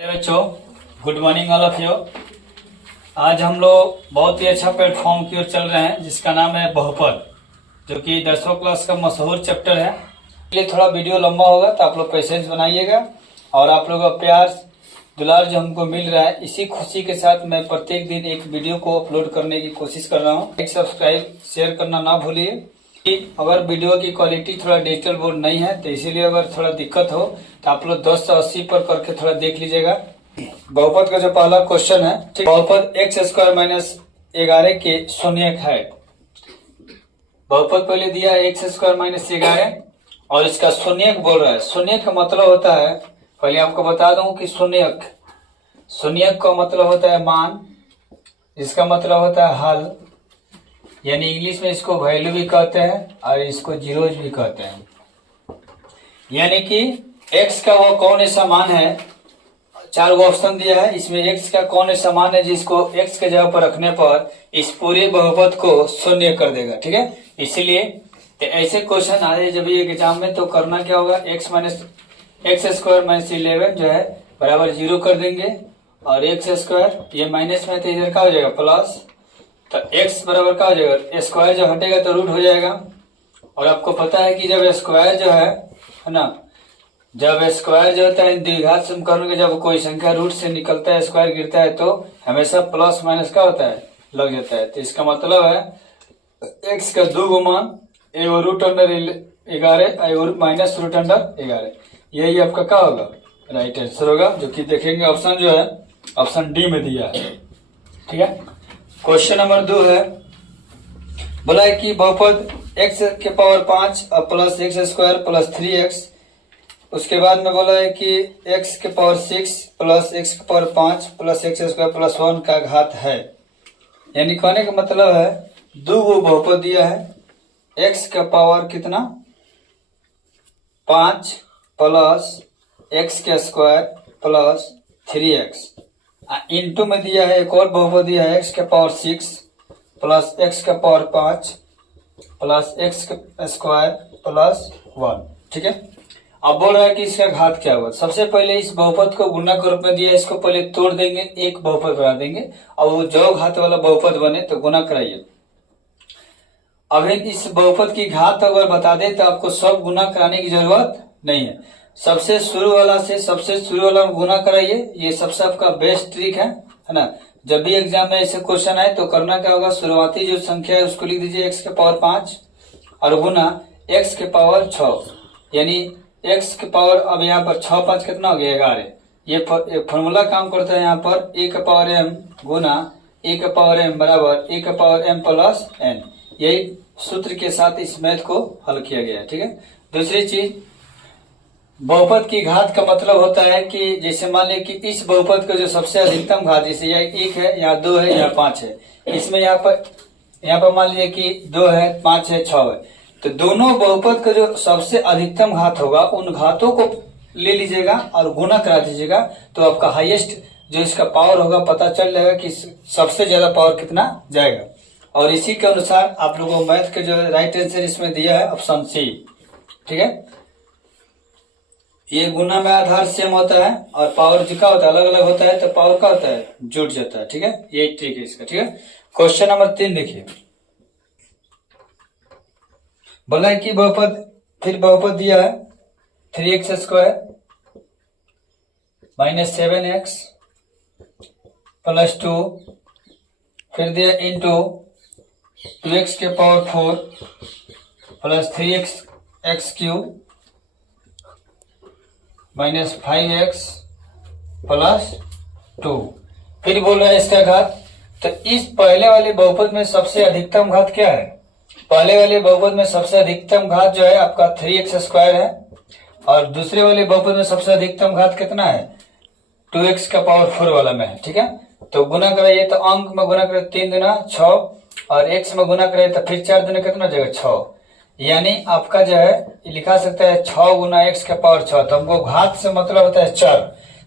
बच्चों, good morning all of you. आज हम लोग बहुत ही अच्छा प्लेटफॉर्म की ओर चल रहे हैं जिसका नाम है बहुपद, जो कि 10वीं क्लास का मशहूर चैप्टर है। ये थोड़ा वीडियो लंबा होगा तो आप लोग पेशेंस बनाइएगा और आप लोगों का प्यार दुलार जो हमको मिल रहा है, इसी खुशी के साथ मैं प्रत्येक दिन एक वीडियो को अपलोड करने की कोशिश कर रहा हूँ। एक सब्सक्राइब शेयर करना ना भूलिए। अगर वीडियो की क्वालिटी थोड़ा डिजिटल बोर्ड नहीं है तो इसीलिए अगर थोड़ा दिक्कत हो तो आप लोग 10 से 80 पर करके थोड़ा देख लीजिएगा। बहुपद का जो पहला क्वेश्चन है, ठीक, बहुपद एक्स स्क्वायर माइनस 11 के शून्यक है। बहुपद पहले दिया है एक्स स्क्वायर माइनस 11 और इसका शून्यक बोल रहा है। शून्यक का मतलब होता है, पहले आपको बता दूं कि शून्यक का मतलब होता है मान, जिसका मतलब होता है हल, यानी इंग्लिश में इसको वैल्यू भी कहते हैं और इसको जीरोज भी कहते हैं। यानी कि x का वो कौन ऐसा मान है, 4 गो ऑप्शन दिया है, इसमें x का कौन ऐसा मान है जिसको x के जगह पर रखने पर इस पूरे बहुपद को शून्य कर देगा। ठीक है, इसीलिए तो ऐसे क्वेश्चन आए जब ये एग्जाम में तो करना क्या होगा, एक्स स्क्वायर माइनस 11 जो है बराबर 0 कर देंगे और एक्स स्क्वायर ये माइनस में तो इधर का हो जाएगा प्लस, तो x बराबर का हो जाएगा, स्क्वायर जो हटेगा तो रूट हो जाएगा। और आपको पता है कि जब स्क्वायर जो है ना, जब स्क्वायर जो होता है द्विघात समीकरण के जब कोई संख्या रूट से निकलता है, स्क्वायर गिरता है तो हमेशा प्लस माइनस का होता है, लग जाता है। तो इसका मतलब है x का 2 गो मान, एगो रूट अंडर 11 और माइनस रूट अंडर 11, यही आपका क्या होगा, राइट आंसर होगा, जो कि देखेंगे ऑप्शन जो है ऑप्शन डी में दिया है। ठीक है, क्वेश्चन नंबर 2 है, बोला है कि बहुपद x के पावर 5 और plus x square plus 3x, उसके बाद में बोला है कि x के पावर 6 प्लस एक्स के power 5 plus x square plus 1 का घात है। यानी कहने का मतलब है 2 गो बहुपद दिया है, x का पावर कितना 5 प्लस एक्स के स्क्वायर प्लस 3x, इनटू में दिया है एक और बहुपद दिया है x के पावर 6 प्लस एक्स के पावर 5 प्लस एक्स के स्क्वायर प्लस 1। ठीक है, अब बोल रहा है कि इसका घात क्या होगा। सबसे पहले इस बहुपद को गुणा के रूप में दिया है, इसको पहले तोड़ देंगे, एक बहुपद बना देंगे और वो जो घात वाला बहुपद बने तो गुणा कराइए। अभी इस बहुपद की घात अगर बता दे तो आपको सब गुणा कराने की जरूरत नहीं है, सबसे शुरू वाला से सबसे शुरू वाला में गुना कराइए, ये सबसे आपका बेस्ट ट्रिक है ना। जब भी एग्जाम में ऐसे क्वेश्चन आए तो करना क्या होगा, शुरुआती जो संख्या है उसको लिख दीजिए x के पावर 5 और गुना x के पावर 6, यानी x के पावर, अब यहाँ पर 6 5 कितना हो गया 11, ये फॉर्मूला काम करता है यहाँ पर a के पावर m गुना a के पावर m बराबर a के पावर m प्लस n, यही सूत्र के साथ इस मैथ को हल किया गया है। ठीक है, दूसरी चीज, बहुपद की घात का मतलब होता है कि जैसे मान लिया कि इस बहुपद का जो सबसे अधिकतम घात, जैसे या 1 है या 2 है या 5 है, इसमें यहाँ पर मान लिया कि 2 है 5 है 6 है, तो दोनों बहुपद का जो सबसे अधिकतम घात होगा उन घातों को ले लीजिएगा और गुना करा दीजिएगा, तो आपका हाईएस्ट जो इसका पावर होगा पता चल जाएगा कि सबसे ज्यादा पावर कितना जाएगा। और इसी के अनुसार आप लोगों को मैथ के जो राइट आंसर इसमें दिया है ऑप्शन सी। ठीक है, ये गुना में आधार सेम होता है और पावर जी का होता है अलग अलग होता है, तो पावर का होता है जुट जाता है। ठीक है, यही ट्रिक है इसका। ठीक है, क्वेश्चन नंबर 3 देखिए, बोला है कि बहुपद, फिर बहुपद दिया है 3x square minus 7x plus 2, फिर दिया इंटू 2x के power 4 plus 3x cube minus 5x plus 2, फिर बोल रहा है इसका घात। तो इस पहले वाले बहुपद में सबसे अधिकतम घात क्या है, पहले वाले बहुपद में सबसे अधिकतम घात जो है आपका 3x स्क्वायर है और दूसरे वाले बहुपद में सबसे अधिकतम घात कितना है 2x का पावर 4 वाला में है। ठीक है, तो गुना कराइए, तो अंक में गुना करें 3 दुना 6 और x में गुना करें तो फिर 4 दुना कितना हो जाएगा 6, यानी आपका जो है लिखा सकता है 6 गुना एक्स के पावर 6। तो हमको घात से मतलब होता है चर,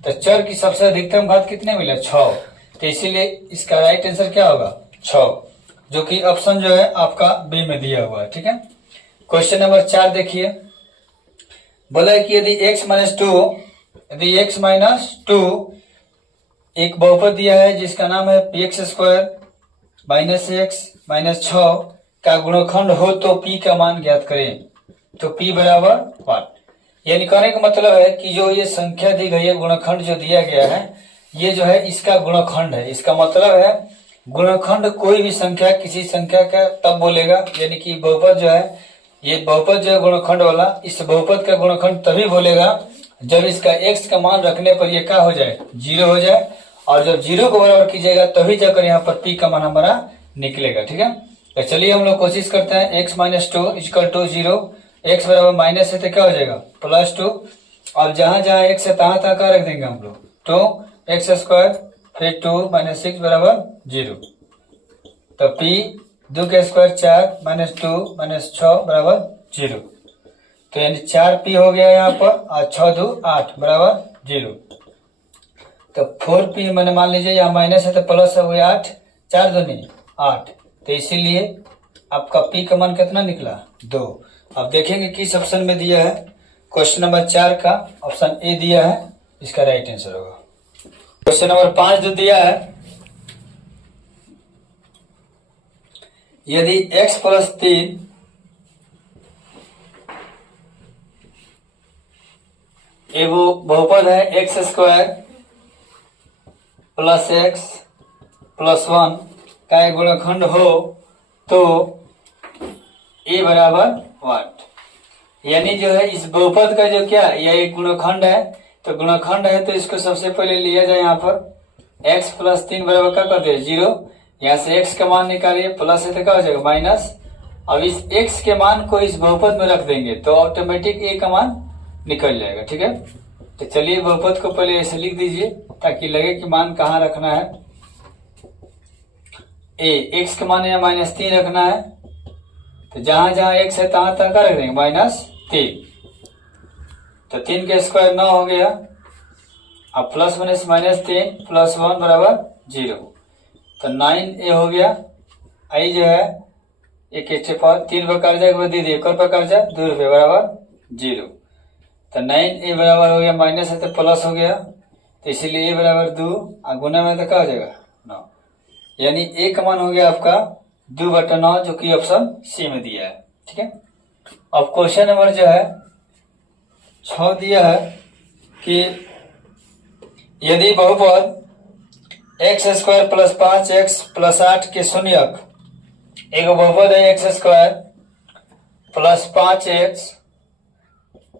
तो चर की सबसे अधिकतम घात कितने मिले 6, तो इसीलिए इसका राइट आंसर क्या होगा 6, जो कि ऑप्शन जो है आपका बी में दिया हुआ है। ठीक है, क्वेश्चन नंबर 4 देखिए, बोला है कि यदि x माइनस 2 यदि x माइनस 2 एक बहुपद दिया है जिसका नाम है P x square minus x minus 6 का गुणनखंड हो तो पी का मान ज्ञात करें। तो पी बराबर 1, यानी कहने का मतलब है कि जो ये संख्या दी गई है, गुणनखंड जो दिया गया है, ये जो है इसका गुणनखंड है। इसका मतलब है गुणनखंड कोई भी संख्या किसी संख्या का तब बोलेगा, यानी कि बहुपद जो है, ये बहुपद जो है गुणनखंड वाला, इस बहुपद का गुणनखंड तभी बोलेगा जब इसका x का मान रखने पर ये क्या हो जाए, 0 हो जाए। और जब 0 को बराबर कीजिएगा तभी जाकर यहाँ पर p का मान हमारा निकलेगा। ठीक है, तो चलिए हम लोग कोशिश करते हैं। x minus 2 equal to 0, x बराबर माइनस है तो क्या हो जाएगा प्लस 2। और जहां जहां x है तहां तहां क्या रख देंगे हम लोग, तो एक्स स्क्वायर फिर 2 माइनस 6 बराबर 0। तो p 2 का स्क्वायर 4 माइनस 2 माइनस 6 बराबर 0। तो यानी 4p हो गया यहाँ पर, और 6 2 8 बराबर 0। तो 4p मैंने मान लीजिए यहाँ माइनस है तो प्लस है, हुए 8, 4 दूनी 8। तो इसीलिए आपका p का मान कितना निकला 2। अब देखेंगे किस ऑप्शन में दिया है। क्वेश्चन नंबर 4 का ऑप्शन ए दिया है, इसका राइट आंसर होगा। क्वेश्चन नंबर 5 जो दिया है, यदि x प्लस 3 ये वो बहुपद है x square plus x plus 1 का एक गुणनखंड हो तो ए बराबर 1, यानी जो है इस बहुपद का जो क्या यह एक गुणनखंड है। तो गुणनखंड है तो इसको सबसे पहले लिया जाए यहाँ पर x प्लस 3 बराबर क्या कर दे 0। यहाँ से x का मान निकालिए, प्लस है तो क्या हो जाएगा माइनस। अब इस x के मान को इस बहुपद में रख देंगे तो ऑटोमेटिक a का मान निकल जाएगा। ठीक है, तो चलिए बहुपद को पहले ऐसे लिख दीजिए ताकि लगे कि मान कहाँ रखना है। a x का मान यहाँ माइनस 3 रखना है, तो जहां जहां x है तहां तहां का रख देंगे माइनस 3। तो 3 का स्क्वायर 9 हो गया। अब प्लस माइनस माइनस 3 प्लस 1 बराबर 0। तो 9a हो गया। आई जो है एक 3 पर कर्जा के दे दिए, एक और पर कर्जा 2 रुपये बराबर 0। तो 9a बराबर हो गया, माइनस है तो प्लस हो गया, तो इसीलिए a बराबर 2 और गुना में तो क्या हो जाएगा 9, यानी a का मान हो गया आपका 2/9 जो कि ऑप्शन सी में दिया है। ठीक है, अब क्वेश्चन नंबर जो है 6 दिया है कि यदि बहुपद x square plus 5x plus 8 के शून्यक, एक बहुपद है x square plus 5x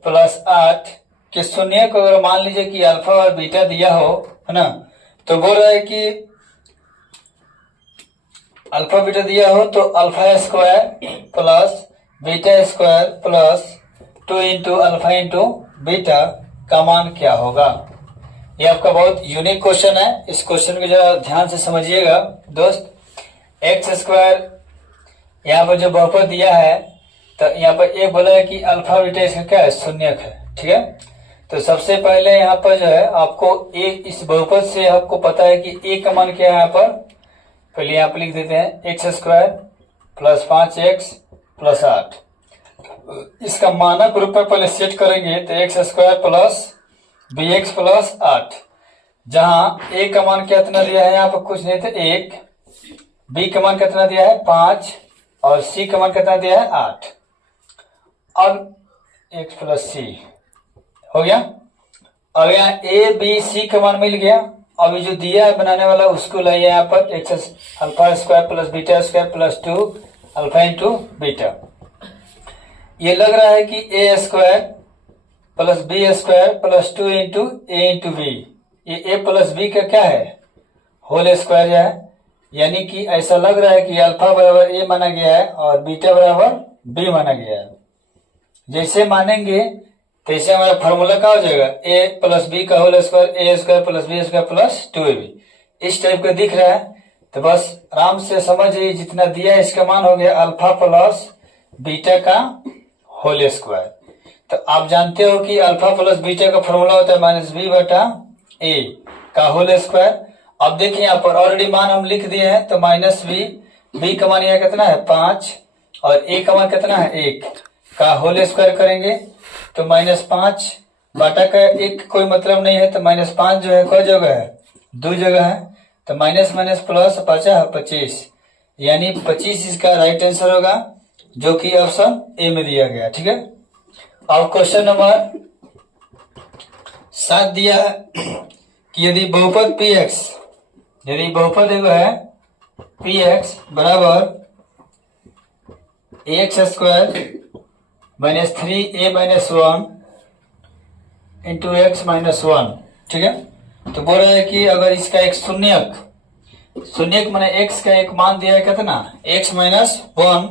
plus 8 के शून्य को अगर मान लीजिए कि अल्फा और बीटा दिया हो, है ना, तो बोल रहा है कि अल्फा बीटा दिया हो तो alpha square plus beta square plus 2 into alpha into beta का मान क्या होगा। ये आपका बहुत यूनिक क्वेश्चन है, इस क्वेश्चन को जरा ध्यान से समझिएगा दोस्त। एक्स स्क्वायर यहाँ पर जो बहुपद दिया है, तो यहाँ पर एक बोला है कि अल्फा बीटा इसका क्या है शून्यक है। ठीक है, तो सबसे पहले यहाँ पर जो है आपको ए, इस बहुपद से आपको पता है कि ए का मान क्या है। यहाँ पर पहले यहाँ पर लिख देते हैं x square plus 5x plus 8, इसका मानक रूप में पहले सेट करेंगे तो x square plus bx plus 8, जहां a का मान कितना दिया है यहाँ पर कुछ नहीं थे 1, b का मान कितना दिया है 5 और c का मान कितना दिया है 8। अब x प्लस सी हो गया। अब यहाँ a b c का मान मिल गया। अब जो दिया है बनाने वाला उसको लाइए यहाँ पर x alpha square plus beta square plus 2 alpha into beta. ये लग रहा है कि a square plus B square plus 2 into a into b, ये a प्लस b का क्या है होल स्क्वायर है, यानी कि ऐसा लग रहा है कि अल्फा बराबर a माना गया है और बीटा बराबर b माना गया है। जैसे मानेंगे तैसे हमारा फॉर्मूला क्या हो जाएगा a प्लस बी का whole square, A square plus B square plus 2ab, इस टाइप का दिख रहा है। तो बस आराम से समझिए, जितना दिया है इसका मान हो गया अल्फा प्लस बीटा का होल स्क्वायर। तो आप जानते हो कि अल्फा प्लस बीटा का फॉर्मूला होता है माइनस बी बटा ए का होल स्क्वायर। अब देखिए यहाँ पर ऑलरेडी मान हम लिख दिए हैं, तो माइनस बी का मान यहाँ कितना है 5 और ए का मान कितना है 1 का होल स्क्वायर करेंगे तो -5 बटा का 1 कोई मतलब नहीं है, तो -5 जो है कोई जगह है दो जगह है, तो माइनस माइनस प्लस 25, यानी 25 इसका राइट आंसर होगा, जो कि ऑप्शन ए में दिया गया। ठीक है। अब क्वेश्चन नंबर 7 दिया है कि यदि बहुपद px, यदि बहुपद एगो है px बराबर ax² minus 3a-1 into x minus 1। ठीक है। तो बोल रहा है कि अगर इसका एक शून्यक मैंने x का एक मान दिया है कितना, x माइनस 1,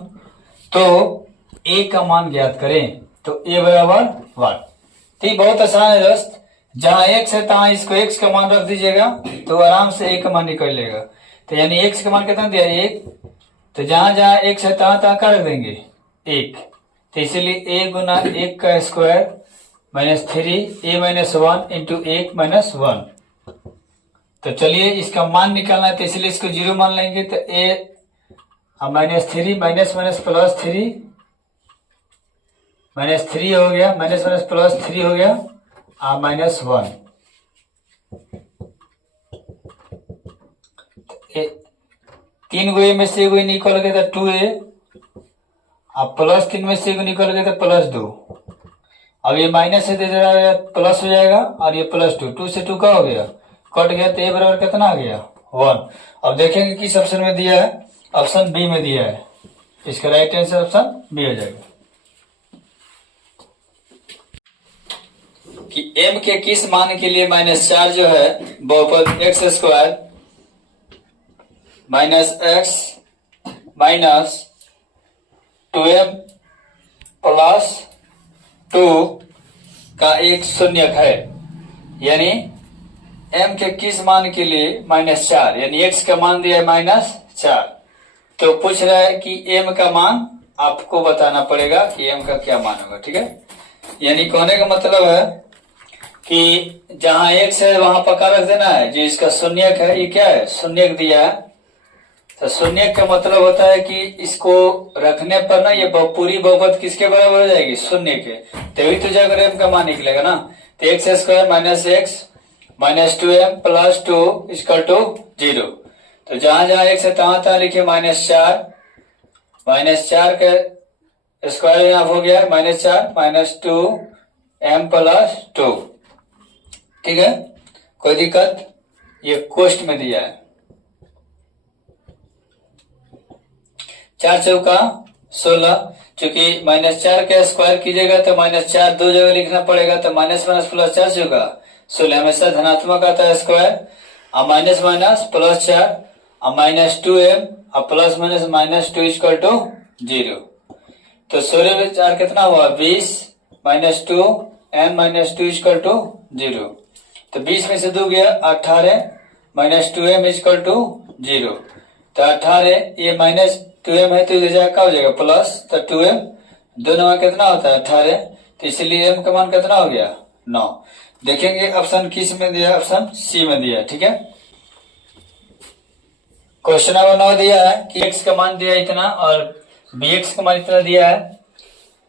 तो a का मान ज्ञात करें। तो a बराबर 1। ठीक, बहुत आसान है दोस्त। जहां x है तहां इसको x का मान रख दीजिएगा, तो आराम से a का मान निकल लेगा। तो यानी x का मान कितना दिया, 1। तो जहां जहां x है तहां तहां क्या रख देंगे, 1। तो इसीलिए a गुना 1 का square minus 3a-1 into 1 minus 1। तो चलिए इसका मान निकालना है, तो इसलिए इसको 0 मान लेंगे। तो a minus 3 minus minus plus 3 minus 3 हो गया, माइनस माइनस प्लस 3 हो गया, माइनस 1। 3 गो ए में से एगो निकल गया तो 2a, अब प्लस 3 में से एगो निकल गया तो प्लस 2। अब ये माइनस से प्लस हो जाएगा, और ये प्लस 2 से 2 का हो गया, कट गया। तो ए बराबर कितना आ गया, 1। अब देखेंगे किस ऑप्शन में दिया है, ऑप्शन बी में दिया है। इसका राइट आंसर ऑप्शन बी हो जाएगा कि m के किस मान के लिए -4 जो है बहुपद x² minus x minus 2m plus 2 का एक शून्यक है। यानी m के किस मान के लिए -4, यानी x का मान दिया है -4। तो पूछ रहा है कि m का मान आपको बताना पड़ेगा कि m का क्या मान होगा। ठीक है। यानी कहने का मतलब है कि जहां x है वहां पक्का रख देना है। जो इसका शून्यक है, ये क्या है, शून्यक दिया है। तो शून्यक का मतलब होता है कि इसको रखने पर ना ये पूरी बहुपद किसके बराबर हो जाएगी, शून्य के। तभी तो जाकर m का मान निकलेगा ना। तो x² minus x minus 2m plus 2 equal to 0। तो जहां जहां x है तहां तहां लिखिए -4, -4 का स्क्वायर यहाँ हो गया -4 माइनस 2m प्लस 2। ठीक है, कोई दिक्कत, ये कोष्ट में दिया है। 4 चौका 16, चूंकि -4 का स्क्वायर कीजिएगा तो -4 दो जगह लिखना पड़ेगा। तो माइनस माइनस प्लस 4 चौका 16 हमेशा धनात्मक आता है स्क्वायर, और माइनस माइनस प्लस 4 और माइनस 2m और plus minus minus 2 equal to 0। तो 16 में 4 कितना हुआ, 20 minus 2m minus 2 equal to 0। तो 20 में से 2 गया 18 माइनस 2m इक्वल टू 0। तो 18 ये माइनस 2m है तो इधर क्या हो जाएगा प्लस। तो 2m दोनों में कितना होता है 18। तो इसलिए m का मान कितना हो गया 9। देखेंगे ऑप्शन किस में दिया, ऑप्शन सी में दिया। ठीक है। क्वेश्चन नंबर 9 दिया है कि x का मान दिया इतना और bx का मान इतना दिया है,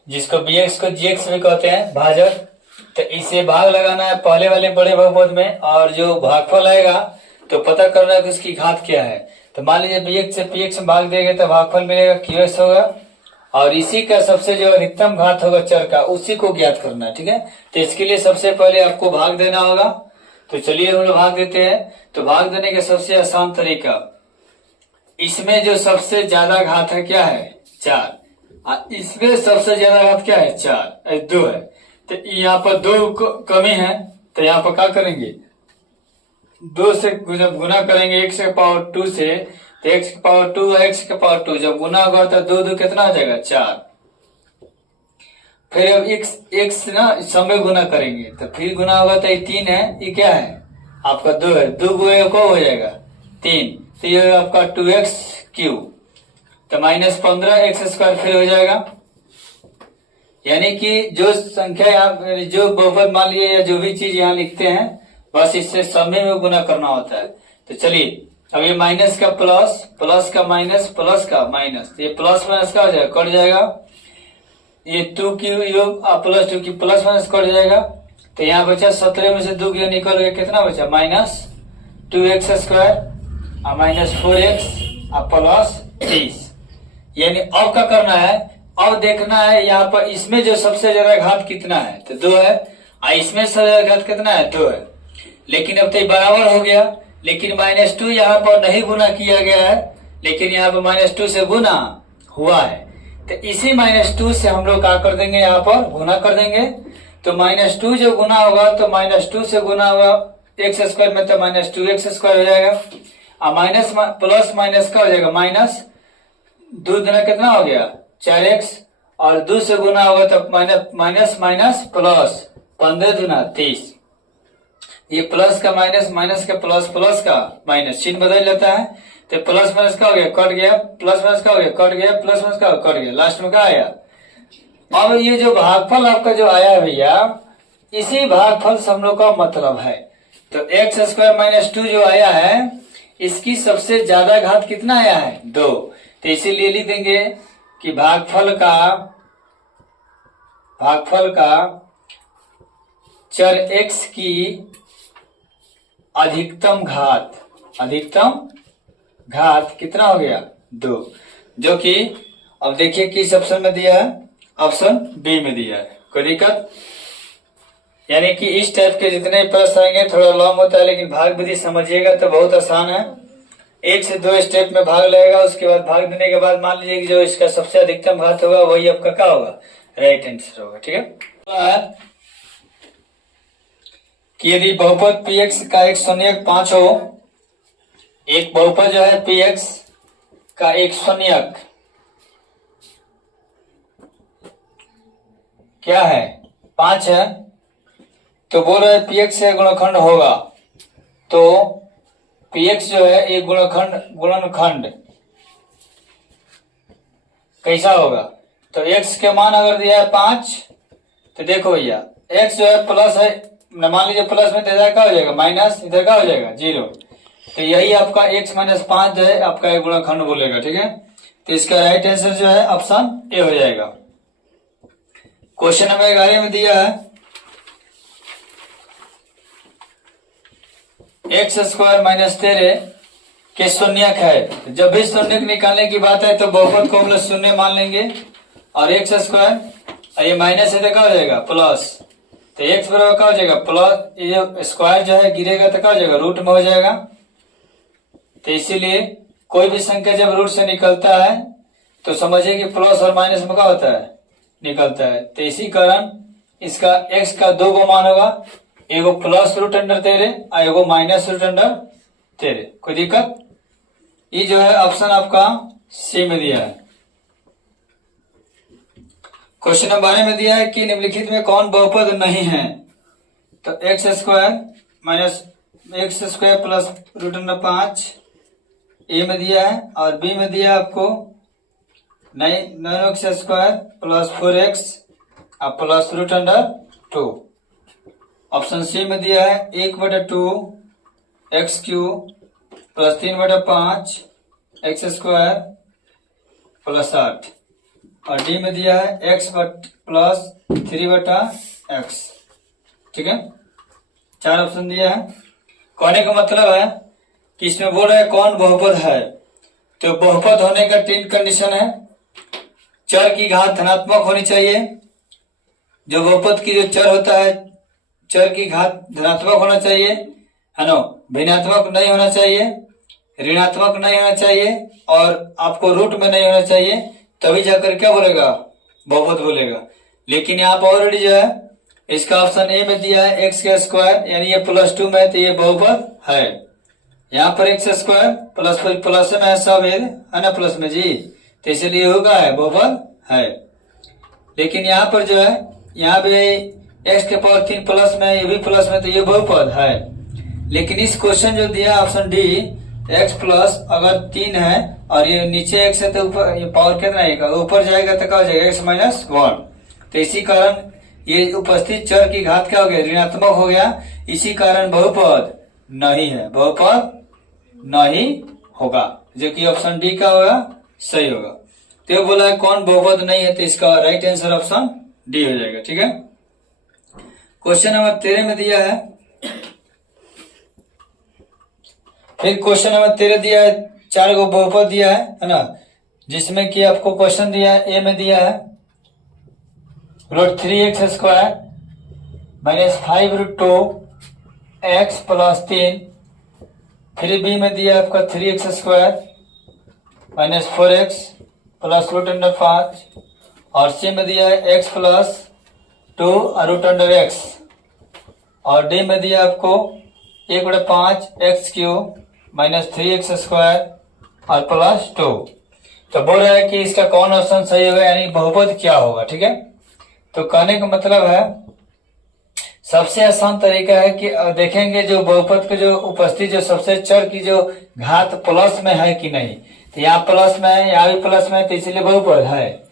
जिसको bx को gx भी कहते हैं, भाजक। तो इसे भाग लगाना है पहले वाले बड़े बहुपद में, और जो भागफल आएगा तो पता करना है कि उसकी घात क्या है। तो मान लीजिए bx से px में भाग देंगे तो भागफल मिलेगा qx होगा, और इसी का सबसे जो अधिकतम घात होगा चर का, उसी को ज्ञात करना है। ठीक है। तो इसके लिए सबसे पहले आपको भाग देना होगा। तो चलिए हम लोग भाग देते हैं। तो भाग देने का सबसे आसान तरीका, इसमें जो सबसे ज्यादा घात है क्या है 4, इसमें सबसे ज्यादा घात क्या है 4, 2 है। तो यहाँ पर 2 कमी है, तो यहाँ पर क्या करेंगे 2 से जब गुना करेंगे x के पावर 2 से, तो x के पावर 2 x के पावर 2 जब गुना होगा तो 2 2 कितना हो जाएगा 4। फिर अब x ना समय गुना करेंगे तो फिर गुना होगा तो ये 3 है, ये क्या है आपका 2 है, 2 गुणे को हो जाएगा 3। तो ये आपका 2x³ तो -15x² फिर हो जाएगा। यानी कि जो संख्या यहाँ जो बहुपद मान लिए या जो भी चीज यहाँ लिखते हैं बस इससे समय में गुना करना होता है। तो चलिए अब ये माइनस का प्लस, प्लस का माइनस, प्लस का माइनस, ये प्लस माइनस का हो जाएगा कट जाएगा। ये 2 की योग प्लस 2 की प्लस माइनस कट जाएगा। तो यहाँ बचा 17 में से 2 निकल गया, कितना बचा 2x² और माइनस 4x और प्लस 30। यानी अब क्या करना है, अब देखना है यहाँ पर इसमें जो सबसे ज्यादा घात कितना है, तो 2 है, और इसमें सबसे ज्यादा घात कितना है, 2 है। लेकिन अब तो ये बराबर हो गया, लेकिन -2 यहाँ पर नहीं गुना किया गया है, लेकिन यहाँ पर -2 से गुना हुआ है। तो इसी -2 से हम लोग क्या कर देंगे, यहाँ पर गुना कर देंगे। तो -2 जो गुना होगा तो -2 से गुना होगा x² में, तो -2x² हो जाएगा। और माइनस प्लस माइनस का हो जाएगा, माइनस 2 दुना कितना हो गया 4x, और 2 से गुना होगा तो माइनस माइनस प्लस 15 दुना 30। ये प्लस का माइनस, माइनस का प्लस, प्लस का माइनस, चिन्ह बदल जाता है। तो प्लस माइनस का हो गया कट गया, प्लस माइनस का हो गया कट गया, प्लस माइनस का कट गया, लास्ट में क्या आया। अब ये जो भागफल आपका जो आया भैया, इसी भागफल से हम लोग का मतलब है। तो x² - 2 जो आया है, इसकी सबसे ज्यादा घात कितना आया है, 2। तो इसीलिए लिख देंगे कि भागफल का चर x की अधिकतम घात कितना हो गया, 2। जो कि अब देखिए किस ऑप्शन में दिया है, ऑप्शन बी में दिया है। कोई दिक्कत, यानी कि इस टाइप के जितने प्रश्न आएंगे थोड़ा लॉन्ग होता है, लेकिन भाग विधि समझिएगा तो बहुत आसान है। 1 से 2 स्टेप में भाग लगेगा, उसके बाद भाग देने के बाद मान लीजिए कि जो इसका सबसे अधिकतम घात होगा वही आपका क्या होगा, राइट आंसर होगा। ठीक है, कि यदि बहुपद px का एक शून्यक 5 हो, एक बहुपद जो है px का एक शून्यक क्या है, 5 है, तो बोल रहे px से गुणनखंड होगा। तो px जो है एक गुणनखंड कैसा होगा, तो x के मान अगर दिया है 5, तो देखो भैया x जो है प्लस है, मान लीजिए प्लस में इधर क्या हो जाएगा माइनस, इधर क्या हो जाएगा 0। तो यही आपका x - 5 जो है आपका एक गुणनखंड बोलेगा। ठीक है, तो इसका राइट आंसर जो है ऑप्शन ए हो जाएगा। क्वेश्चन नंबर 11 में दिया है x² - 13 के शून्यक है। जब भी शून्यक निकालने की बात है तो बहुपद को हम लोग शून्य मान लेंगे, और x² और ये माइनस है तो क्या हो जाएगा प्लस, तो x बराबर क्या हो जाएगा प्लस, ये स्क्वायर जो है गिरेगा तो क्या हो जाएगा रूट में हो जाएगा। तो इसीलिए कोई भी संख्या जब रूट से निकलता है तो समझिए कि प्लस और माइनस में क्या होता है, निकलता है। तो इसी कारण इसका x का 2 गो मान होगा, एगो प्लस √13 और एगो माइनस √13। कोई दिक्कत, ये जो है ऑप्शन आपका सी में दिया है। क्वेश्चन नंबर 12 में दिया है कि निम्नलिखित में कौन बहुपद नहीं है, तो x² प्लस √5 ए में दिया है, और बी में दिया है आपको 9x² प्लस 4x और प्लस √2। ऑप्शन सी में दिया है 1/2 x³ प्लस 3/5 x² प्लस 8, और डी में दिया है x प्लस 3/x। ठीक है, 4 ऑप्शन दिया है। कहने का मतलब है कि इसमें बोल रहे हैं कौन बहुपद है, तो बहुपद होने का 3 कंडीशन है। चर की घात धनात्मक होनी चाहिए, जो बहुपद की जो चर होता है चर की घात धनात्मक होना चाहिए, है ना, भिन्नात्मक नहीं होना चाहिए, ऋणात्मक नहीं होना चाहिए, और आपको रूट में नहीं होना चाहिए, तभी जाकर क्या बोलेगा, बहुपद बोलेगा। लेकिन यहाँ पर ऑलरेडी जो है इसका ऑप्शन ए में दिया है x² यानी ये +2 में, तो ये बहुपद है। यहाँ पर x² प्लस में है, सब है ना प्लस में जी, तो इसलिए होगा है बहुपद है। लेकिन यहाँ पर जो है यहाँ पे x³ प्लस में, ये भी प्लस में, तो ये बहुपद है। लेकिन इस क्वेश्चन जो दिया ऑप्शन डी x प्लस अगर 3 है और ये नीचे x है तो ऊपर ये पावर कितना आएगा, ऊपर जाएगा तो क्या हो जाएगा x - 1। तो इसी कारण ये उपस्थित चर की घात क्या हो गया, ऋणात्मक हो गया। इसी कारण बहुपद नहीं है, बहुपद नहीं होगा, जो कि ऑप्शन डी का होगा, सही होगा। तो बोला है कौन बहुपद नहीं है, तो इसका राइट आंसर ऑप्शन डी हो जाएगा। ठीक है, क्वेश्चन नंबर 13 में दिया है फिर क्वेश्चन नंबर 13 दिया है, 4 को बहुपद दिया है ना, जिसमें कि आपको क्वेश्चन दिया है, ए में दिया है √3x² -5√2x + 3। फिर बी में दिया आपका 3x² -4x + √5। और सी में दिया है x + 2 √x। और डी में दिया आपको 1/5x³ -3x² और +2। तो बोल रहा है कि इसका कौन ऑप्शन सही होगा, यानी बहुपद क्या होगा। ठीक है, तो कहने का मतलब है सबसे आसान तरीका है कि देखेंगे जो बहुपद के जो उपस्थिति जो सबसे चर की जो घात प्लस में है कि नहीं। तो यहाँ प्लस में है, यहाँ भी प्लस में है, तो इसलिए बहुपद है।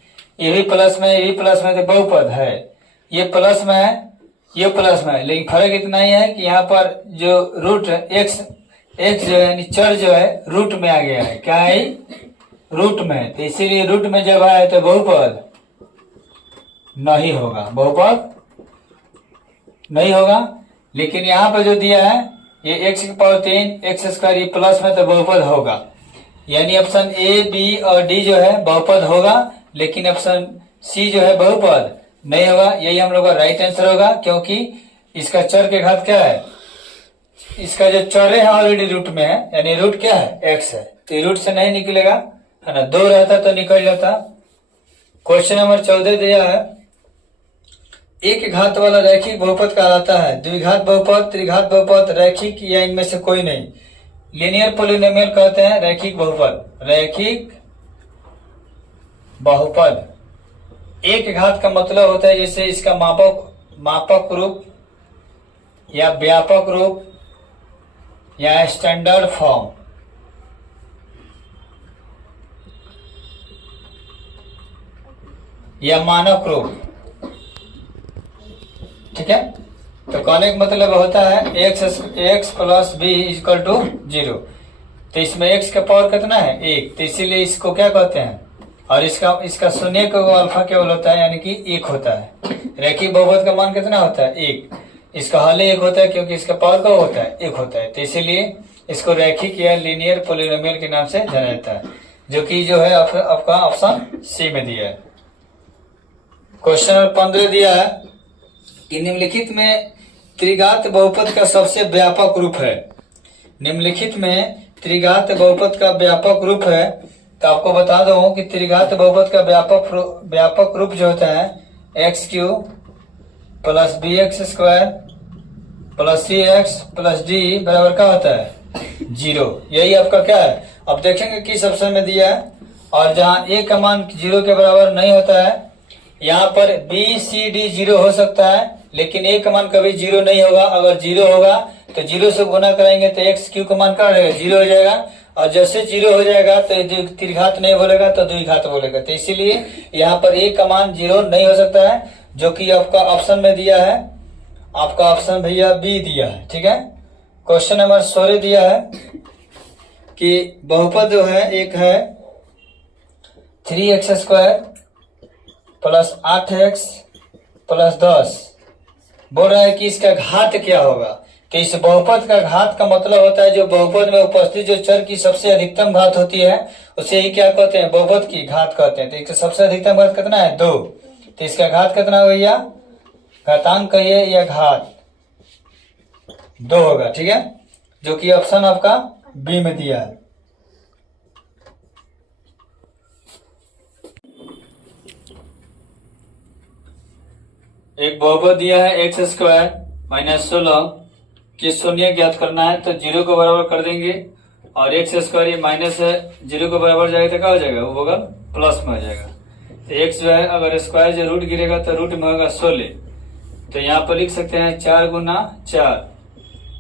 ये भी प्लस में, ये भी प्लस में, तो बहुपद है। ये प्लस में है, ये प्लस में है, लेकिन फर्क इतना ही है कि यहाँ पर जो रूट एक्स जो है यानी चर जो है रूट में आ गया है। क्या है, रूट में, तो इसीलिए रूट में जब आए तो बहुपद नहीं होगा, बहुपद नहीं होगा। लेकिन यहाँ पर जो दिया है ये x⁻3 x², ये प्लस में तो बहुपद होगा। यानी ऑप्शन ए, बी और डी जो है बहुपद होगा, लेकिन ऑप्शन सी जो है बहुपद नहीं होगा। यही हम लोग का राइट आंसर होगा, क्योंकि इसका चर के घात क्या है, इसका जो चर है ऑलरेडी रूट में है, यानी रूट क्या है, एक्स है, तो रूट से नहीं निकलेगा, है ना। 2 रहता तो निकल जाता। क्वेश्चन नंबर 14 दिया है, एक घात वाला रैखिक बहुपद कहलाता है द्विघात बहुपद, त्रिघात बहुपद, रैखिक या इनमें से कोई नहीं। लीनियर पॉलिनोमियल कहते हैं रैखिक बहुपद। रैखिक बहुपद एक घात का मतलब होता है जैसे इसका मापक रूप या व्यापक रूप या स्टैंडर्ड फॉर्म, या मानक रूप। ठीक है, तो कहने का मतलब होता है x + b = 0। तो इसमें x का पावर कितना है, 1, तो इसीलिए इसको क्या कहते हैं। और इसका शून्य का अल्फा केवल होता है, यानी कि 1 होता है। रैखिक बहुपद का मान कितना होता है, 1। इसका हल 1 होता है, क्योंकि इसका पावर का होता है, 1 होता है। तो इसीलिए इसको रैखिक या लीनियर पॉलिनोमियल के नाम से जाना जाता है, जो कि जो है आपका ऑप्शन सी में दिया है। क्वेश्चन नंबर 15 दिया है कि निम्नलिखित में त्रिघात बहुपद का सबसे व्यापक रूप है। निम्नलिखित में त्रिघात बहुपद का व्यापक रूप है। तो आपको बता दूं कि त्रिघात बहुपद का व्यापक रूप जो होता है x³ + bx² + cx + d बराबर क्या होता है, 0। यही आपका क्या है। अब देखेंगे किस ऑप्शन में दिया है, और जहां a का मान 0 के बराबर नहीं होता है, यहाँ पर b c d 0 हो सकता है, लेकिन a का मान कभी 0 नहीं होगा। अगर 0 होगा तो 0 से गुना करेंगे तो x³ का मान क्या रहेगा, 0 हो जाएगा। और जैसे 0 हो जाएगा तो त्रिघात नहीं बोलेगा तो द्विघात बोलेगा। तो इसीलिए यहाँ पर a का मान 0 नहीं हो सकता है, जो कि आपका ऑप्शन में दिया है। आपका ऑप्शन भैया बी दिया है। ठीक है, क्वेश्चन नंबर 16 दिया है कि बहुपद जो है एक है 3x² + 8x + 10। बोल रहा है कि इसका घात क्या होगा। तो इस बहुपद का घात का मतलब होता है जो बहुपद में उपस्थित जो चर की सबसे अधिकतम घात होती है उसे ही क्या कहते हैं, बहुपद की घात कहते हैं। तो इसका सबसे अधिकतम घात कितना है, 2। तो इसका घात कितना होगा भैया, घातांक कहिए या घात 2 होगा। ठीक है, जो कि ऑप्शन आपका बी में दिया है। एक बहुपद दिया है x² - 16 की शून्य ज्ञात करना है। तो 0 को बराबर कर देंगे, और x² ये माइनस है, 0 को बराबर जाएगा तो क्या हो जाएगा, वो होगा प्लस में हो जाएगा। तो x जो है अगर स्क्वायर जो रूट गिरेगा तो रूट में होगा 16। तो यहाँ पर लिख सकते हैं 4 × 4,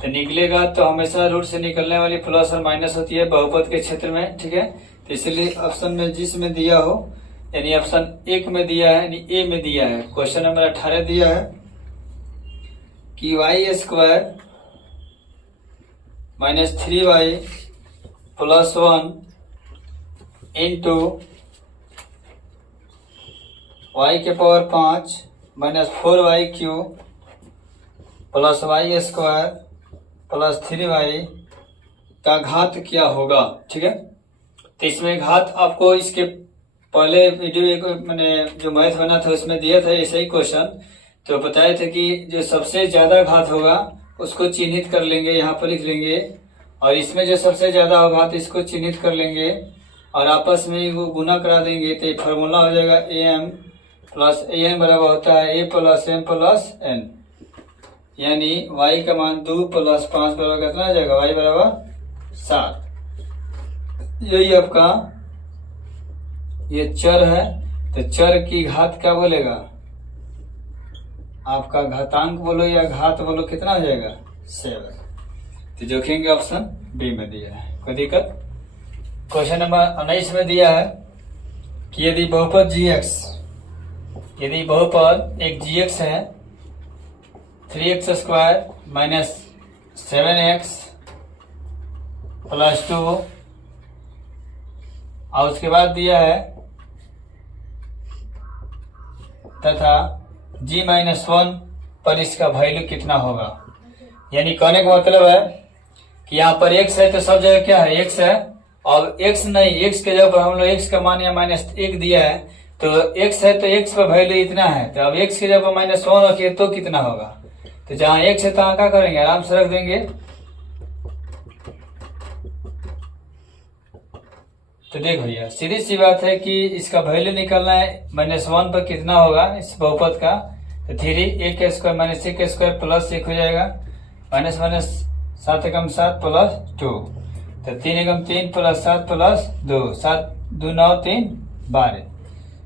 तो निकलेगा तो हमेशा रूट से निकलने वाली प्लस और माइनस होती है बहुपद के क्षेत्र में। ठीक है, तो इसलिए ऑप्शन में जिसमें दिया हो, यानी ऑप्शन 1 में दिया है, यानी ए में दिया है। क्वेश्चन नंबर 18 दिया है कि y² - 3y + 1 × y⁵ - 4y³ + y² + 3y का घात क्या होगा। ठीक है, तो इसमें घात आपको इसके पहले वीडियो एक मैंने जो मैथ बना था उसमें दिया था ऐसा ही क्वेश्चन, तो बताए थे कि जो सबसे ज्यादा घात होगा उसको चिन्हित कर लेंगे, यहाँ पर लिख लेंगे, और इसमें जो सबसे ज्यादा होगा तो इसको चिन्हित कर लेंगे और आपस में वो गुना करा देंगे, तो ये फार्मूला हो जाएगा a m plus a n बराबर होता है a plus m plus n, यानी y का मान 2 प्लस 5 बराबर कितना आ जाएगा, y बराबर 7। यही आपका ये चर है, तो चर की घात क्या बोलेगा, आपका घातांक बोलो या घात बोलो, कितना हो जाएगा 7। तो जोखेंगे ऑप्शन बी में दिया है, कोई दिक्कत। क्वेश्चन नंबर 19 में दिया है कि यदि बहुपद gx, यदि बहुपद एक gx है 3x square minus 7x plus 2, और उसके बाद दिया है तथा g माइनस 1 पर इसका वैल्यू कितना होगा। यानी कहने का मतलब है कि यहाँ पर x है तो सब जगह क्या है x है, और x नहीं, x के जगह पर हम लोग x का मान या -1 दिया है, तो x है तो x पर वैल्यू इतना है, तो अब x के जगह पर -1 रखिए तो कितना होगा। तो जहाँ x है तो क्या करेंगे, आराम से रख देंगे। तो देख भैया सीधी सी बात है कि इसका वैल्यू निकालना है, -1 पर कितना होगा इस बहुपद का, तो 3 1 स्क्वायर माइनस 1 स्क्वायर प्लस 1 हो जाएगा, माइनस माइनस 7 एकम 7 प्लस 2, तो 3 एकम 3 प्लस 7 प्लस 2, 7 2 9 3 12,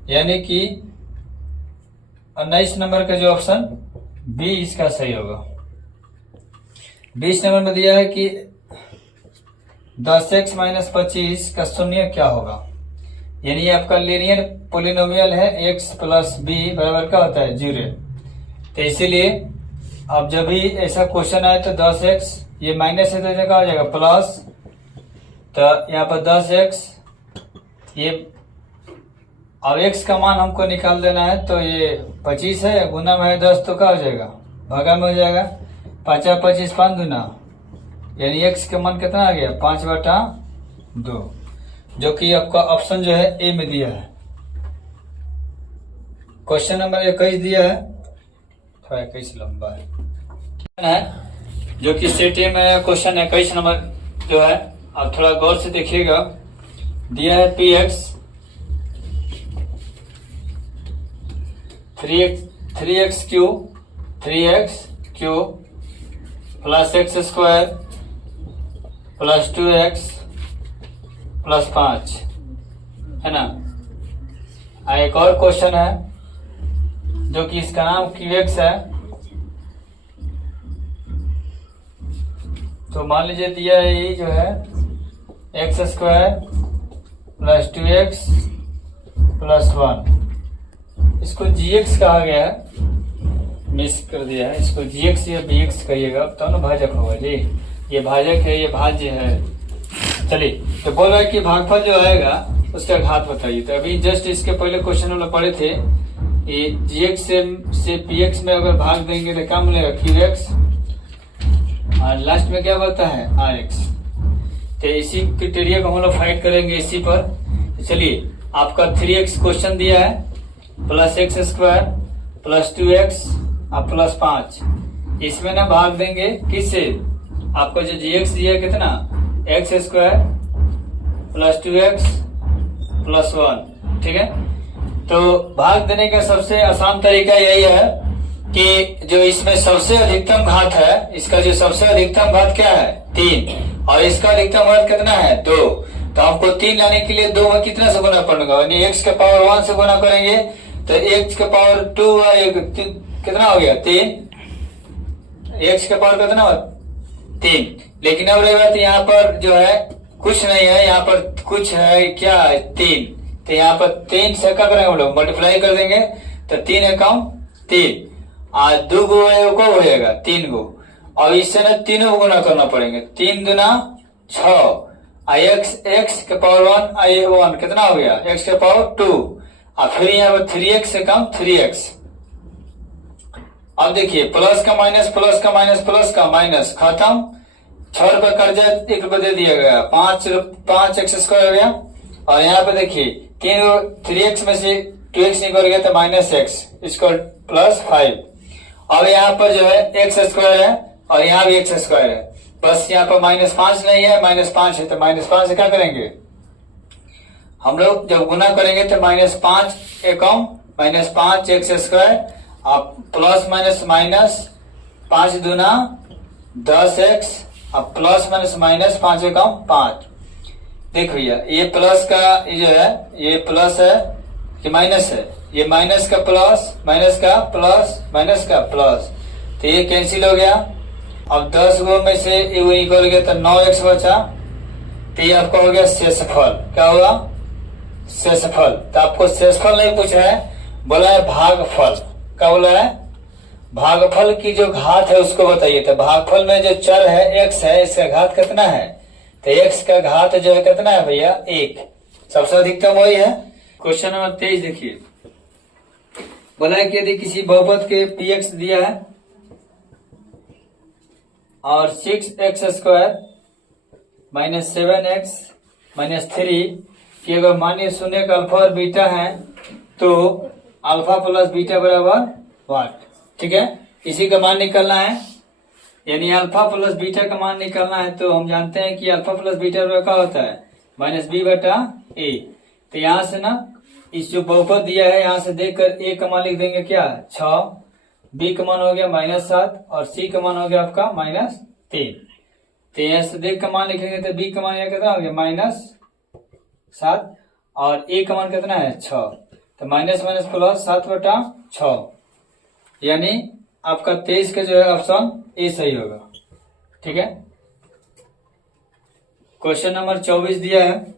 यानी कि 19 नंबर का जो ऑप्शन बी इसका सही होगा। 20 नंबर में दिया है कि 10x माइनस 25 का शून्य क्या होगा। यानी आपका लीनियर पोलिनोमियल है, x प्लस बी बराबर क्या होता है 0। तो इसीलिए अब जब भी ऐसा क्वेश्चन आए तो 10x ये माइनस है तो क्या हो जाएगा प्लस, तो यहाँ पर 10x ये, अब x का मान हमको निकाल देना है, तो ये 25 है, गुना में है 10 तो क्या हो जाएगा भागा में हो जाएगा, 5 25 5 दूना, यानी x का मान कितना आ गया 5/2, जो कि आपका ऑप्शन जो है ए में दिया है। क्वेश्चन नंबर 21 दिया है, थोड़ा 21 लंबा है, जो कि सेट ए में क्वेश्चन 21 नंबर जो है, आप थोड़ा गौर से देखिएगा। दिया है px 3x cube plus x square plus 2x plus 5 है ना। एक और क्वेश्चन है जो कि इसका नाम qx है, तो मान लीजिए दिया है ये जो है x square plus 2x plus 1, इसको gx कहा गया है, मिस कर दिया है, इसको gx या bx कहिएगा तब ना भाजक होगा जी, ये भाजक है ये भाज्य है। चलिए, तो बोल रहा है कि भागफल जो आएगा उसका घात बताइए। तो अभी जस्ट इसके पहले क्वेश्चन हम लोग पढ़े थे, ये gx से px में अगर भाग देंगे तो क्या मिलेगा qx, और लास्ट में क्या बता है rx। तो इसी क्राइटेरिया को हम लोग फाइंड करेंगे इसी पर। तो चलिए, आपका 3x क्वेश्चन दिया है plus x square plus 2x और प्लस 5, इसमें ना भाग देंगे किससे, आपको जो gx दिया है कितना x square plus 2x plus 1, ठीक है। तो भाग देने का सबसे आसान तरीका यही है कि जो इसमें सबसे अधिकतम घात है, इसका जो सबसे अधिकतम घात क्या है 3, और इसका अधिकतम घात कितना है 2, तो आपको 3 लाने के लिए 2 में कितना से गुना पड़ेगा, यानी x के पावर 1 से गुना करेंगे तो x के पावर 2 कितना हो गया 3, x के पावर कितना 3। लेकिन अब रही बात यहाँ पर जो है कुछ नहीं है, यहाँ पर कुछ है क्या है 3, तो यहाँ पर 3 से क्या करेंगे हम लोग मल्टीप्लाई कर देंगे, तो 3 एकम 3 और 2 गो है को होएगा 3 गो, और इससे ना तीनों को गुना करना पड़ेंगे, 3 दूना 6, x के पावर 1 आई 1 कितना हो गया x के पावर 2, और फिर यहाँ पर 3x से कम 3x। अब देखिए प्लस का माइनस प्लस का माइनस प्लस का माइनस खत्म, ₹6 कर्जा ₹1 दे दिया गया, 5x² हो गया। और यहाँ पे देखिए 3x में से 2x निकल गया तो -x इसको +5। अब यहाँ पर जो है x² है और यहाँ भी x² है, बस यहाँ पर -5 नहीं है, -5 है, तो -5 से क्या करेंगे हम लोग, जब गुना करेंगे तो -5 एकम -5x², अब प्लस माइनस 5 दूना 10x, अब प्लस माइनस 5 एकम 5। देख भैया ये प्लस का ये जो है ये प्लस है कि माइनस है, ये माइनस का प्लस, माइनस का प्लस, माइनस का प्लस, तो ये कैंसिल हो गया। अब 10 गो में से ये निकल गया तो 9x बचा, तो ये आपका हो गया शेषफल। क्या होगा शेषफल। तो आपको शेषफल नहीं पूछा है, बोला है भागफल। क्या बोला है भागफल की जो घात है उसको बताइए। तो भागफल में जो चर है x है, इसका घात कितना है, तो x का घात जो है कितना है भैया 1, सबसे अधिकतम वही है। क्वेश्चन नंबर 23 देखिए, बोला है कि यदि किसी बहुपद के px दिया है और 6x² -7x -3 कि अगर मानिए शून्य का अल्फा और बीटा है तो अल्फा प्लस बीटा बराबर वाट। ठीक है, इसी का मान निकालना है, यानी अल्फा प्लस बीटा का मान निकालना है। तो हम जानते हैं कि अल्फा प्लस बीटा क्या होता है -b/a। तो यहाँ से ना इस जो बहुपद दिया है यहाँ से देखकर a का मान लिख देंगे क्या 6, b का मान हो गया -7 और c का मान हो गया आपका -3। तो यहाँ से देख का मान लिखेंगे तो b का मान यहाँ कितना हो गया -7 और a का मान कितना है 6, तो माइनस प्लस 7/6, यानी आपका 23 का जो है ऑप्शन ए सही होगा। ठीक है, क्वेश्चन नंबर 24 दिया है,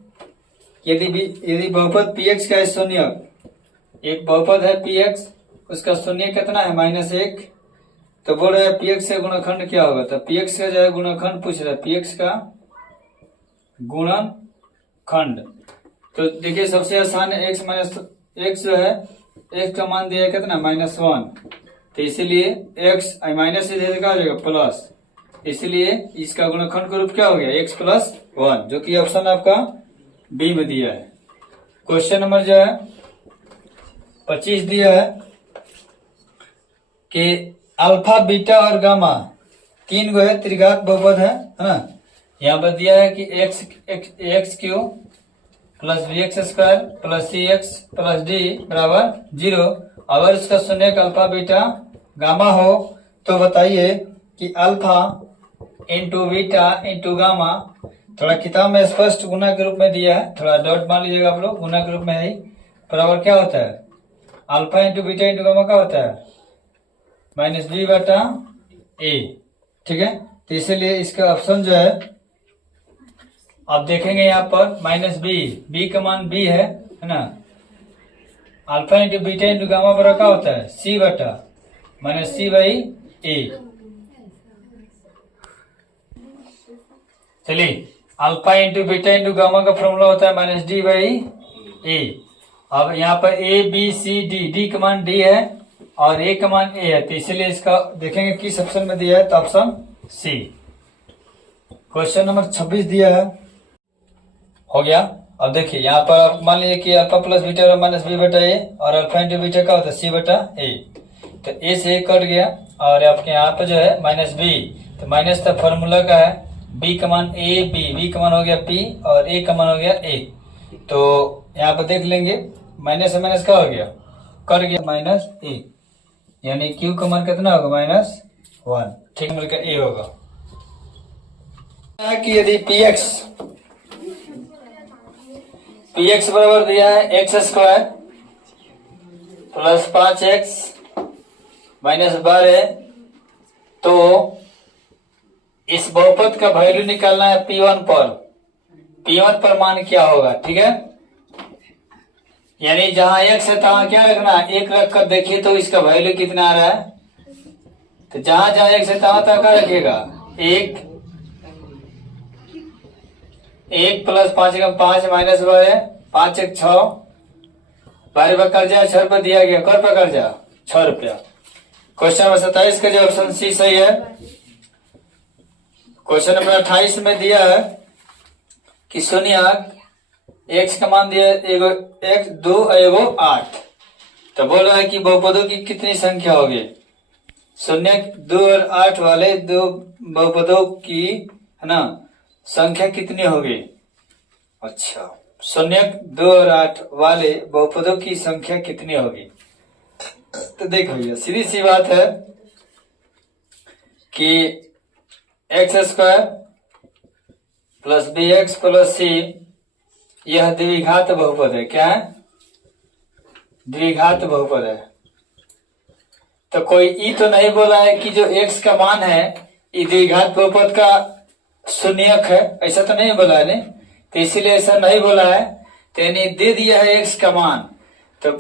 यदि बहुपद px का है शून्य, एक बहुपद है px, उसका शून्य कितना है -1, तो बोल रहे हैं px का गुणनखंड क्या होगा। तो px का जो है गुणनखंड पूछ रहा है, px का गुणनखंड। तो देखिए सबसे आसान है x जो है x का मान दिया है कितना -1, तो इसीलिए x माइनस से क्या हो जाएगा प्लस, इसलिए इसका गुणनखंड का रूप क्या हो गया x + 1, जो कि ऑप्शन आपका बी में दिया है। क्वेश्चन नंबर जो है 25 दिया है कि अल्फा बीटा और गामा 3 गो है त्रिघात बहुपद है ना। यहाँ पर दिया है कि x³ + bx² + cx + d बराबर 0। अगर इसका शून्य का अल्फा बीटा गामा हो तो बताइए कि alpha into beta into gamma, थोड़ा किताब में स्पष्ट गुना के रूप में दिया है, थोड़ा डॉट मान लीजिएगा आप लोग, गुना के रूप में है बराबर क्या होता है alpha into beta into gamma क्या होता है -b/a। ठीक है, तो इसीलिए इसका ऑप्शन जो है आप देखेंगे यहाँ पर -b का मान b है ना, alpha into beta into gamma बराबर क्या होता है c/-c/a। चलिए, alpha into beta into gamma का फॉर्मूला होता है -d/a। अब यहाँ पर a b c d का मान d है और a का मान a है, तो इसलिए इसका देखेंगे किस ऑप्शन में दिया है, तो ऑप्शन सी। क्वेश्चन नंबर 26 दिया है, हो गया। अब देखिए यहाँ पर आप मान लीजिए कि अल्फा प्लस बीटा -b/a और अल्फा इंटू बीटा का होता है c/a, तो a से a कट गया और आपके यहाँ पे जो है -b, तो माइनस का फॉर्मूला का है b का मान a b का मान हो गया p और a का मान हो गया a। तो यहाँ पे देख लेंगे माइनस से माइनस क्या हो गया कट गया -a, यानी q का मान कितना होगा -1। ठीक मिलकर a होगा। कि यदि px बराबर दिया है x² + 5x -12, तो इस बहुपद का वैल्यू निकालना है P1 पर मान क्या होगा। ठीक है, यानी जहां x है तहां क्या रखना है 1 रख कर देखिए तो इसका वैल्यू कितना आ रहा है, तो जहां x है तहां तक क्या रखिएगा 1 + 5 का 5 -12 5 1 6 12 पर कर्जा 6 रुपया दिया गया, कर पर कर्जा 6 रुपया। क्वेश्चन नंबर 27 का जो ऑप्शन सी सही है। क्वेश्चन नंबर 28 में दिया है कि शून्यक x का मान दिया एगो x 2 और एगो 8। तो बोल रहा है कि बहुपदों की कितनी संख्या होगी। शून्यक 2 और 8 वाले दो बहुपदों की है ना संख्या कितनी होगी। अच्छा, शून्यक 2 और 8 वाले बहुपदों की संख्या कितनी होगी। तो देखो भैया सीधी सी बात है कि x² plus bx plus c यह द्विघात बहुपद है। क्या है, द्विघात बहुपद है। तो कोई ई तो नहीं बोला है कि जो x का मान है ये द्विघात बहुपद का शून्यक है, ऐसा तो नहीं बोला है नहीं? तो इसीलिए ऐसा नहीं बोला है। तो यानी दे दिया है x का मान, तो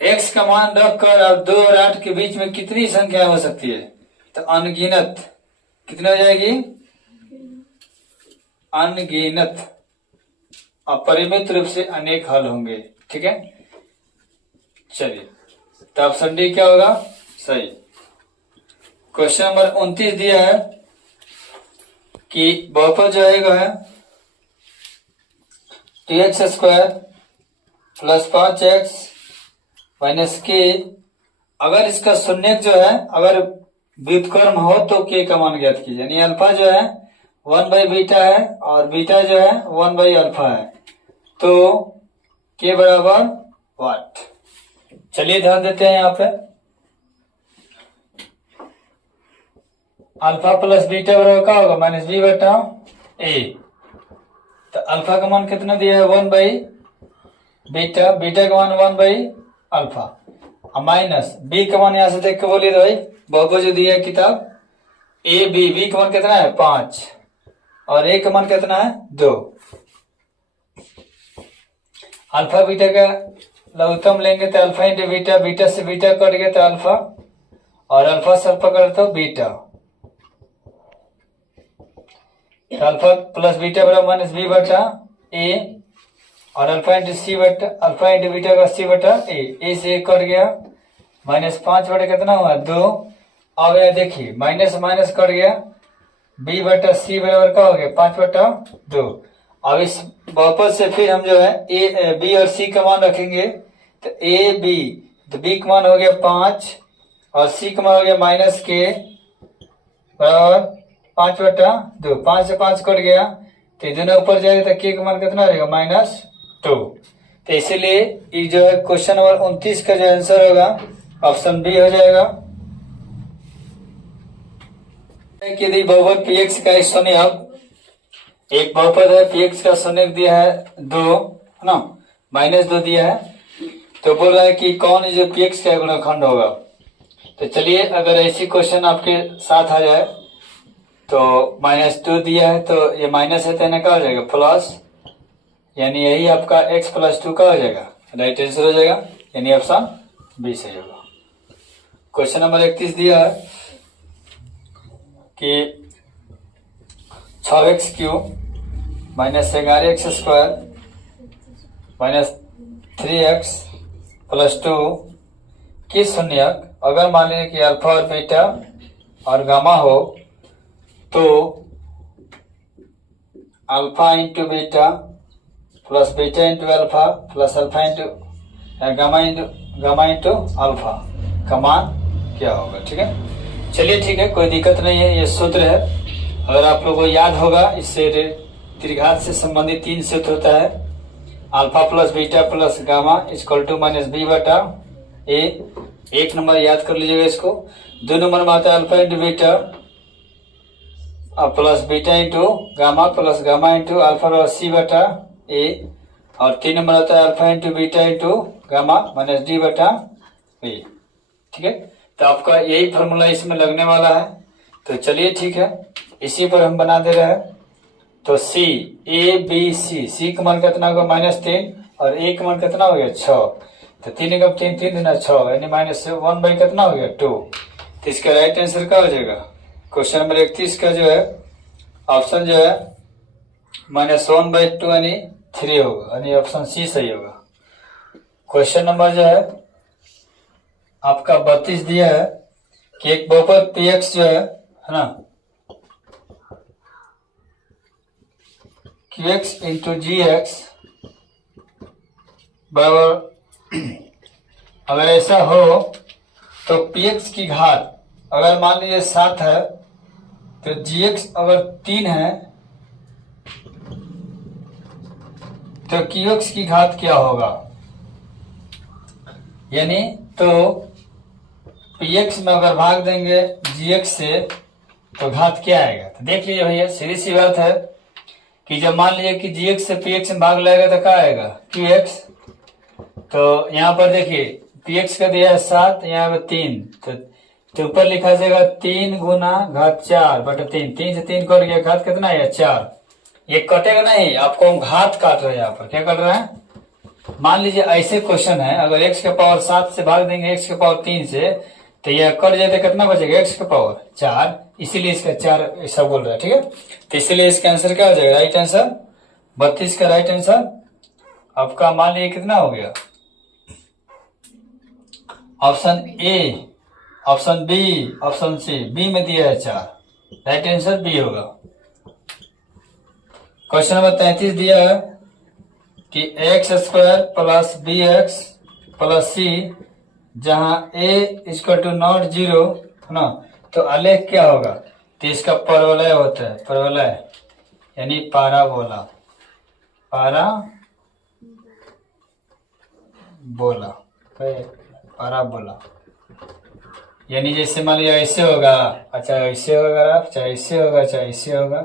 x का मान रखकर अब 2 और 8 के बीच में कितनी संख्या हो सकती है। तो अनगिनत, कितनी हो जाएगी, अनगिनत, अपरिमित रूप से अनेक हल होंगे। ठीक है, चलिए तो ऑप्शन डी क्या होगा, सही। क्वेश्चन नंबर 29 दिया है कि बहुपद जो है 2x² plus 5x minus k, अगर इसका शून्यक जो है अगर व्युत्क्रम हो तो k का मान ज्ञात कीजिए। यानी अल्फा जो है 1/बीटा है और बीटा जो है 1/अल्फा है, तो k बराबर वाट। चलिए ध्यान देते हैं यहाँ पे, अल्फा प्लस बीटा बराबर क्या होगा, -b/a। तो अल्फा का मान कितना दिया है 1/बीटा, बीटा का मान 1/अल्फा, माइनस बी का मान यहाँ से देख के बोलिए तो भाई बहुपद जो दिया है किताब ए बी का मान कितना है 5 और ए का मान कितना है 2। अल्फा बीटा का लघुत्तम लेंगे तो अल्फा इंटू बीटा, बीटा से बीटा कट गया तो अल्फा और अल्फा से अल्फा कट तो बीटा। अल्फा प्लस बीटा बराबर -b/a और अल्फा इंटू सी बटा अल्फा इंटू बीटा का c/a, ए से एक कट गया, -5 बटे कितना हुआ 2। अब यह देखिए माइनस माइनस कट गया, b/c बराबर क्या हो गया 5/2। अब इस बहुपद से फिर हम जो है ए बी और सी का मान रखेंगे, तो ए बी, तो बी का मान हो गया 5 और सी का मान हो गया -k बराबर 5/2। 5 से 5 कट गया तो दोनों ऊपर जाएगा तो k का मान कितना रहेगा -2। तो इसीलिए ये जो है क्वेश्चन नंबर 29 का जो आंसर होगा ऑप्शन बी हो जाएगा। यदि बहुपद px का एक शून्यक, एक बहुपद है px का शून्यक दिया है 2 है ना, -2 दिया है, तो बोल रहा है कि कौन जो px का गुणनखंड होगा। तो चलिए अगर ऐसी क्वेश्चन आपके साथ आ जाए तो -2 दिया है तो ये माइनस है तो क्या हो जाएगा प्लस, यानी यही आपका x + 2 का हो जाएगा, राइट आंसर हो जाएगा, यानी ऑप्शन बी सही होगा। क्वेश्चन नंबर 31 दिया है कि 6x³ -11x² -3x + 2 की शून्यक अगर मान लीजिए कि अल्फा और बीटा और गामा हो तो alpha into beta plus beta into alpha plus alpha into gamma into alpha का मान क्या होगा। ठीक है, चलिए ठीक है, कोई दिक्कत नहीं है, ये सूत्र है। अगर आप लोगों को याद होगा, इससे त्रिघात से संबंधित 3 सूत्र होता है, alpha plus beta plus gamma = -b/a। 1 number याद कर लीजिएगा इसको। 2 नंबर में आता है alpha into beta plus beta into gamma plus gamma into alpha और c/a, और 3 नंबर आता है alpha into beta into gamma -d/a। ठीक है, तो आपका यही फॉर्मूला इसमें लगने वाला है। तो चलिए ठीक है, इसी पर हम बना दे रहे हैं। तो सी ए बी सी का मान कितना होगा -3 और ए का मान कितना हो गया 6, तो 3 × 3 3 × 6 यानी -1 कितना हो गया 2। तो इसका राइट आंसर क्या हो जाएगा, क्वेश्चन नंबर 31 का जो है ऑप्शन जो है -1/2 यानी 3 होगा, यानी ऑप्शन सी सही होगा। क्वेश्चन नंबर जो है आपका 32 दिया है कि एक बहुपद px जो है ना, क्यू एक्स इंटू जी एक्स बराबर, अगर ऐसा हो तो पी एक्स की घात अगर मान लीजिए 7 है तो जी एक्स अगर 3 है तो क्यू एक्स की घात क्या होगा, यानी तो पी एक्स में अगर भाग देंगे जी एक्स से तो घात क्या आएगा। तो देख लीजिए भैया, सीधी सी बात है कि जब मान लीजिए कि जी एक्स से पी एक्स में भाग लगेगा तो क्या आएगा, क्यू एक्स। तो यहाँ पर देखिए पी एक्स का दिया है 7, यहाँ पे 3, तो ऊपर लिखा जाएगा 3 गुना घात 4 बटे 3, 3 से 3 कट गया, घात कितना है 4। ये कटेगा नहीं, आपको हम घात काट रहे हैं। यहाँ पर क्या कर रहे हैं, मान लीजिए ऐसे क्वेश्चन है, अगर x के पावर 7 से भाग देंगे x के पावर 3 से तो यह कट जाए तो कितना बचेगा, x के पावर 4, इसीलिए इसका 4 ऐसा बोल रहा है। ठीक है, तो इसीलिए इसका आंसर क्या हो जाएगा, राइट आंसर 32 का राइट आंसर आपका मान लीजिए कितना हो गया, option A, option B, option C. B में दिया है 4, राइट आंसर बी होगा। क्वेश्चन नंबर 33 दिया है कि X square plus B X plus C, जहां ए इक्वल टू नॉट 0 है ना, तो आलेख क्या होगा, तो इसका परवलय होता है, परवलय यानी पाराबोला, पाराबोला यानी जैसे मान लिया ऐसे होगा, अच्छा ऐसे होगा ग्राफ, चाहे ऐसे होगा चाहे ऐसे होगा।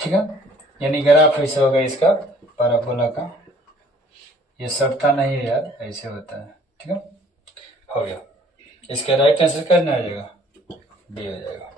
ठीक है, यानी ग्राफ ऐसे होगा इसका पाराबोला का, ये सटता नहीं है यार, ऐसे होता है। ठीक है, हो गया, इसका राइट आंसर करना आ जाएगा, बी हो जाएगा।